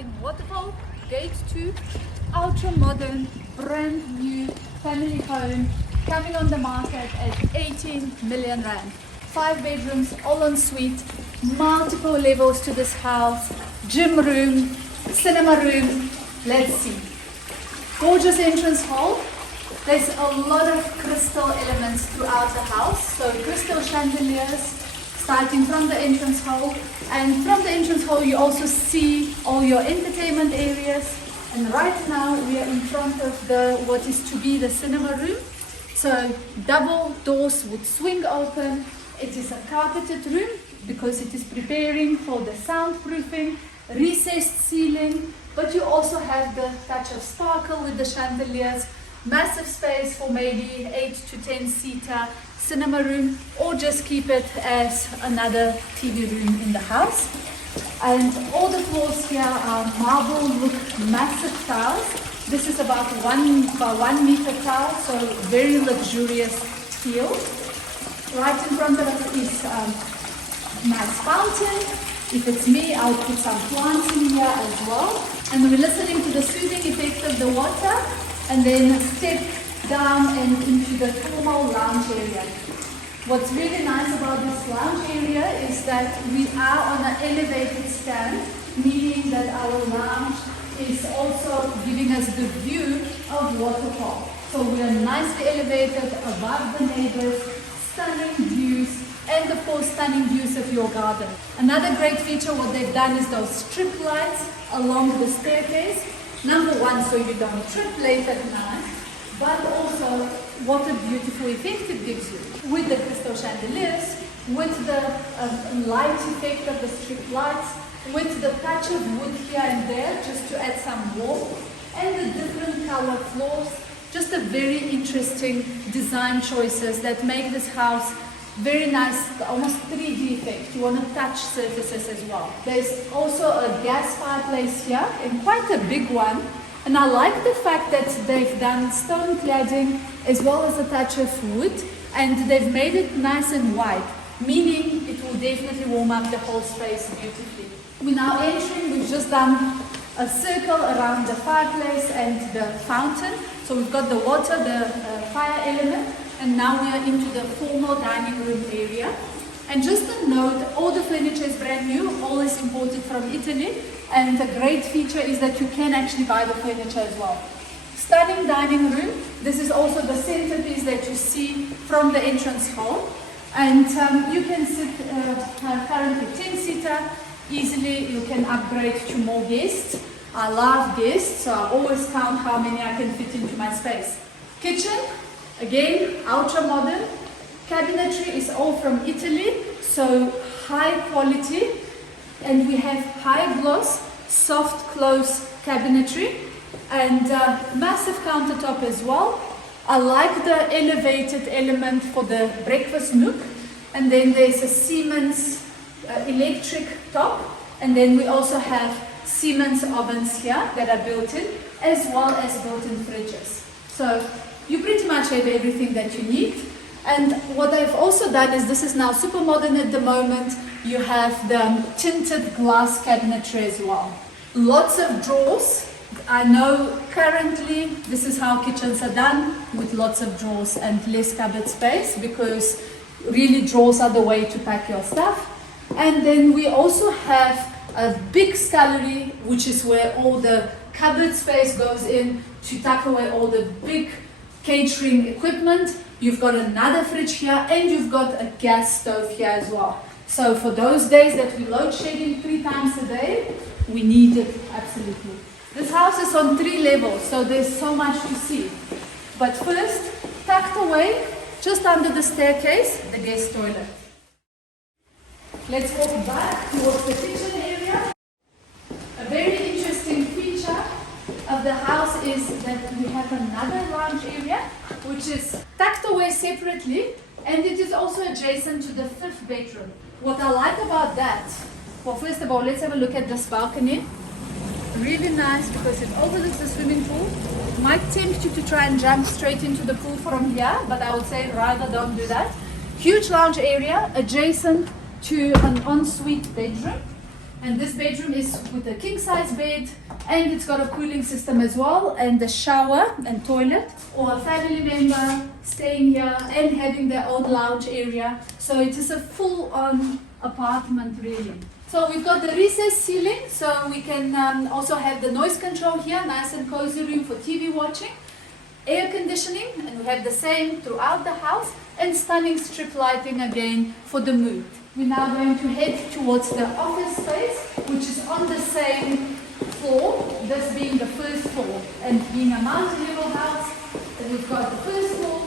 in Waterfall, Gate 2, ultra modern, brand new family home coming on the market at 18 million rand. 5 bedrooms, all en suite, multiple levels to this house, gym room, cinema room. Let's see. Gorgeous entrance hall. There's a lot of crystal elements throughout the house. So crystal chandeliers starting from the entrance hall. And from the entrance hall you also see all your entertainment areas. And right now we are in front of what is to be the cinema room. So double doors would swing open. It is a carpeted room because it is preparing for the soundproofing, recessed ceiling, but you also have the touch of sparkle with the chandeliers, massive space for maybe 8 to 10 seater cinema room, or just keep it as another TV room in the house. And all the floors here are marble look massive tiles. This is about 1 meter tile, so very luxurious feel. Right in front of us is nice fountain. If it's me, I'll put some plants in here as well. And we're listening to the soothing effect of the water, and then step down and into the formal lounge area. What's really nice about this lounge area is that we are on an elevated stand, meaning that our lounge is also giving us the view of Waterfall. So we are nicely elevated above the neighbors, stunning views, and of course stunning views of your garden. Another great feature what they've done is those strip lights along the staircase. Number one, so you don't trip late at night, but also what a beautiful effect it gives you. With the crystal chandeliers, with the light effect of the strip lights, with the touch of wood here and there just to add some warmth, and the different color floors. Just a very interesting design choices that make this house very nice, almost 3D effect. You want to touch surfaces as well. There's also a gas fireplace here, and quite a big one. And I like the fact that they've done stone cladding as well as a touch of wood, and they've made it nice and wide, meaning it will definitely warm up the whole space beautifully. We're now entering, we've just done a circle around the fireplace and the fountain. So we've got the water, the fire element, and now we are into the formal dining room area. And just a note, all the furniture is brand new, all is imported from Italy, and the great feature is that you can actually buy the furniture as well. Stunning dining room. This is also the centerpiece that you see from the entrance hall. And you can sit currently 10-seater. Easily you can upgrade to more guests. I love guests, so I always count how many I can fit into my space. Kitchen, again, ultra modern. Cabinetry is all from Italy, so high quality. And we have high gloss, soft close cabinetry, and massive countertop as well. I like the elevated element for the breakfast nook. And then there's a Siemens electric top, and then we also have Siemens ovens here that are built in, as well as built-in fridges. So you pretty much have everything that you need. And what I've also done is, this is now super modern at the moment, you have the tinted glass cabinetry as well. Lots of drawers. I know currently this is how kitchens are done, with lots of drawers and less cupboard space, because really drawers are the way to pack your stuff. And then we also have a big scullery, which is where all the cupboard space goes in to tuck away all the big catering equipment. You've got another fridge here, and you've got a gas stove here as well. So for those days that we load shedding 3 times a day, we need it absolutely. This house is on 3 levels, so there's so much to see. But first, tucked away, just under the staircase, the guest toilet. Let's walk back towards the kitchen area. A very interesting feature of the house is that we have another lounge area, which is tucked away separately, and it is also adjacent to the 5th bedroom. What I like about that, well, first of all, let's have a look at this balcony. Really nice because it overlooks the swimming pool. It might tempt you to try and jump straight into the pool from here, but I would say rather don't do that. Huge lounge area adjacent to an ensuite bedroom. And this bedroom is with a king size bed, and it's got a cooling system as well, and a shower and toilet, or a family member staying here and having their own lounge area. So it is a full-on apartment really. So we've got the recessed ceiling, so we can also have the noise control here, nice and cozy room for TV watching. Air conditioning, and we have the same throughout the house, and stunning strip lighting again for the mood. We're now going to head towards the office space, which is on the same floor, this being the first floor. And being a multi-level house, we've got the first floor,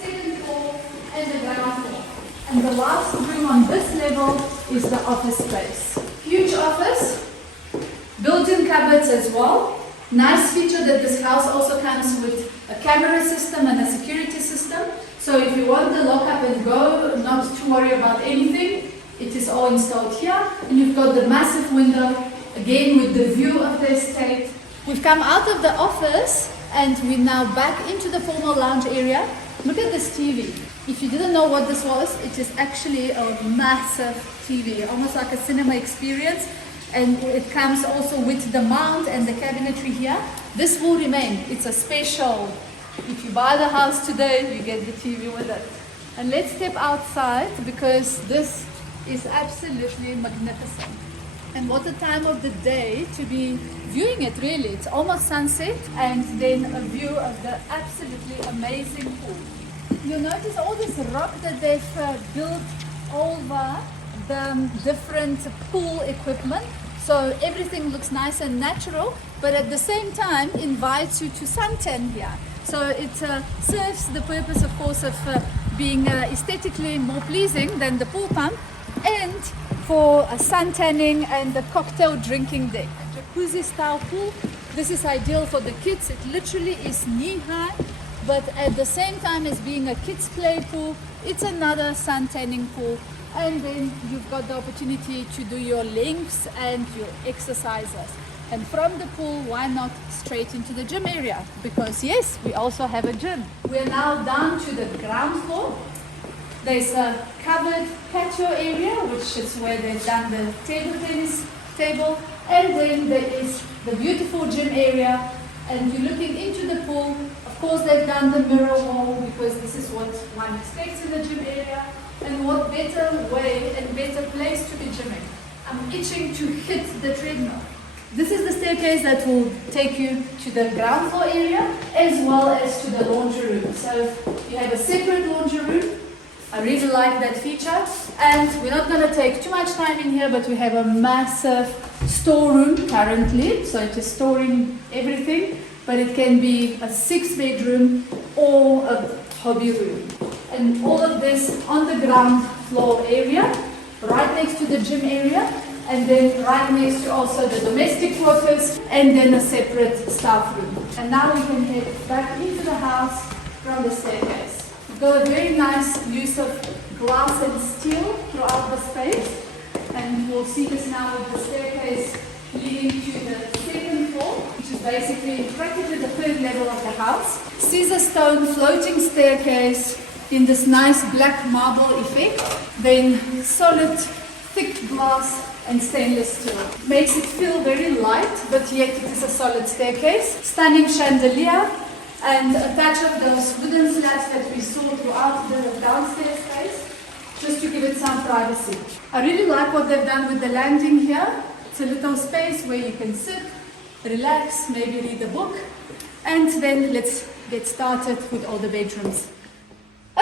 second floor, and the ground floor. And the last room on this level is the office space. Huge office, built-in cupboards as well. Nice feature that this house also comes with a camera system and a security system. So if you want the lock up and go, not to worry about anything, it is all installed here. And you've got the massive window, again with the view of the estate. We've come out of the office and we're now back into the formal lounge area. Look at this TV. If you didn't know what this was, it is actually a massive TV, almost like a cinema experience. And it comes also with the mount and the cabinetry here. This will remain. It's a special. If you buy the house today, you get the TV with it. And let's step outside because this is absolutely magnificent. And what a time of the day to be viewing it really. It's almost sunset and then a view of the absolutely amazing pool. You'll notice all this rock that they've built over the different pool equipment. So everything looks nice and natural, but at the same time invites you to suntan here. So it serves the purpose, of course, of being aesthetically more pleasing than the pool pump, and for sun tanning and the cocktail drinking deck. Jacuzzi style pool. This is ideal for the kids. It literally is knee high, but at the same time as being a kids play pool, it's another sun tanning pool. And then you've got the opportunity to do your links and your exercises. And from the pool, why not straight into the gym area? Because yes, we also have a gym. We're now down to the ground floor. There's a covered patio area, which is where they've done the table tennis table. And then there is the beautiful gym area. And you're looking into the pool. Of course, they've done the mirror wall because this is what one expects in the gym area. And what better way and better place to be gymming? I'm itching to hit the treadmill. This is the staircase that will take you to the ground floor area as well as to the laundry room. So you have a separate laundry room. I really like that feature. And we're not going to take too much time in here, but we have a massive storeroom currently. So it is storing everything, but it can be a 6-bedroom or a hobby room. And all of this on the ground floor area, right next to the gym area, and then right next to also the domestic workers, and then a separate staff room. And now we can head back into the house from the staircase. We've got a very nice use of glass and steel throughout the space, and we'll see this now with the staircase leading to the second floor, which is basically practically the third level of the house. Caesar stone floating staircase in this nice black marble effect, then solid thick glass and stainless steel. Makes it feel very light, but yet it is a solid staircase. Stunning chandelier and a touch of those wooden slabs that we saw throughout the downstairs space, just to give it some privacy. I really like what they've done with the landing here. It's a little space where you can sit, relax, maybe read a book, and then let's get started with all the bedrooms.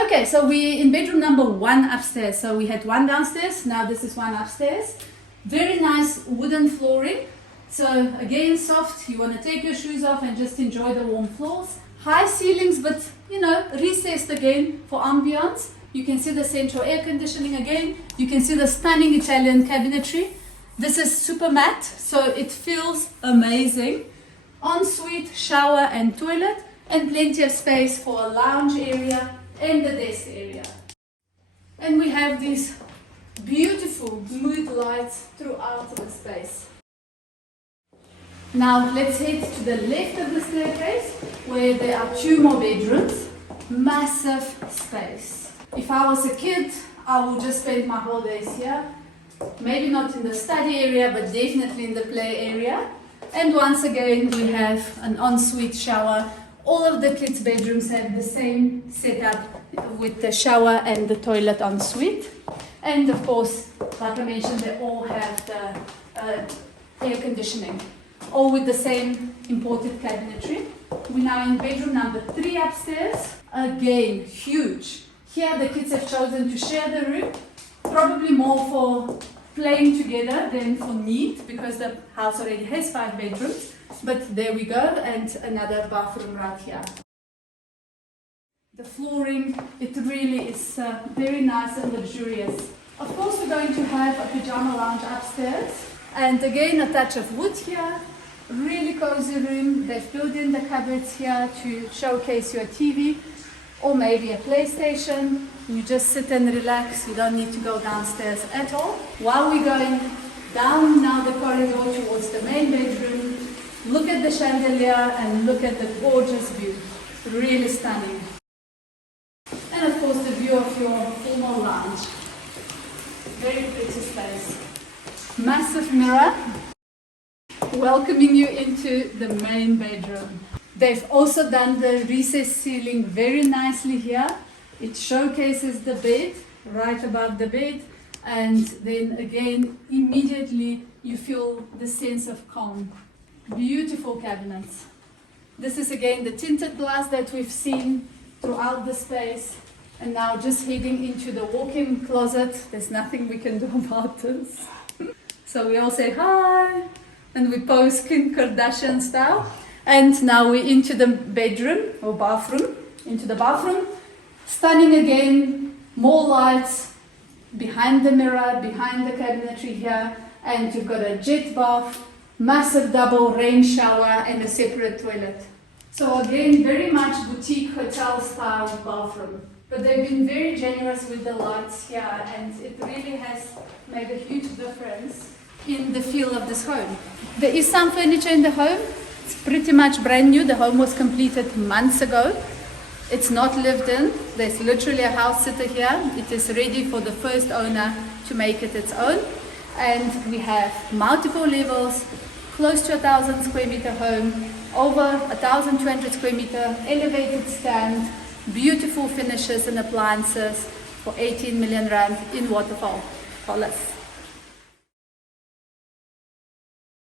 Okay, so we're in bedroom number 1 upstairs. So we had 1 downstairs, now this is 1 upstairs. Very nice wooden flooring. So again, soft, you want to take your shoes off and just enjoy the warm floors. High ceilings, but you know, recessed again for ambiance. You can see the central air conditioning again. You can see the stunning Italian cabinetry. This is super matte, so it feels amazing. Ensuite, shower and toilet, and plenty of space for a lounge area and the desk area. And we have these beautiful mood lights throughout the space. Now let's head to the left of the staircase where there are 2 more bedrooms. Massive space. If I was a kid, I would just spend my whole days here. Maybe not in the study area, but definitely in the play area. And once again, we have an ensuite shower. All of the kids' bedrooms have the same setup with the shower and the toilet ensuite. And of course, like I mentioned, they all have the air conditioning, all with the same imported cabinetry. We're now in bedroom number 3 upstairs. Again, huge. Here the kids have chosen to share the room, probably more for playing together than for need, because the house already has 5 bedrooms. But there we go, and another bathroom right here. The flooring, it really is very nice and luxurious. Of course, we're going to have a pajama lounge upstairs. And again, a touch of wood here. Really cozy room. They've built in the cupboards here to showcase your TV or maybe a PlayStation. You just sit and relax. You don't need to go downstairs at all. While we're going down now the corridor towards the main bedroom, look at the chandelier and look at the gorgeous view. Really stunning. And of course the view of your formal lounge. Very pretty space. Massive mirror welcoming you into the main bedroom. They've also done the recessed ceiling very nicely here. It showcases the bed right above the bed, and then again immediately you feel the sense of calm. Beautiful cabinets. This is again the tinted glass that we've seen throughout the space. And now just heading into the walk-in closet. There's nothing we can do about this. So we all say hi and we pose Kim Kardashian style. And now we're into the bedroom or bathroom, into the bathroom. Stunning again, more lights behind the mirror, behind the cabinetry here. And you've got a jet bath, massive double rain shower and a separate toilet. So again, very much boutique hotel style bathroom. But they've been very generous with the lights here, and it really has made a huge difference in the feel of this home. There is some furniture in the home. It's pretty much brand new. The home was completed months ago. It's not lived in. There's literally a house sitter here. It is ready for the first owner to make it its own. And we have multiple levels, close to 1,000 square meter home, over 1,200 square meter elevated stand, beautiful finishes and appliances for 18 million rand in Waterfall. Call us.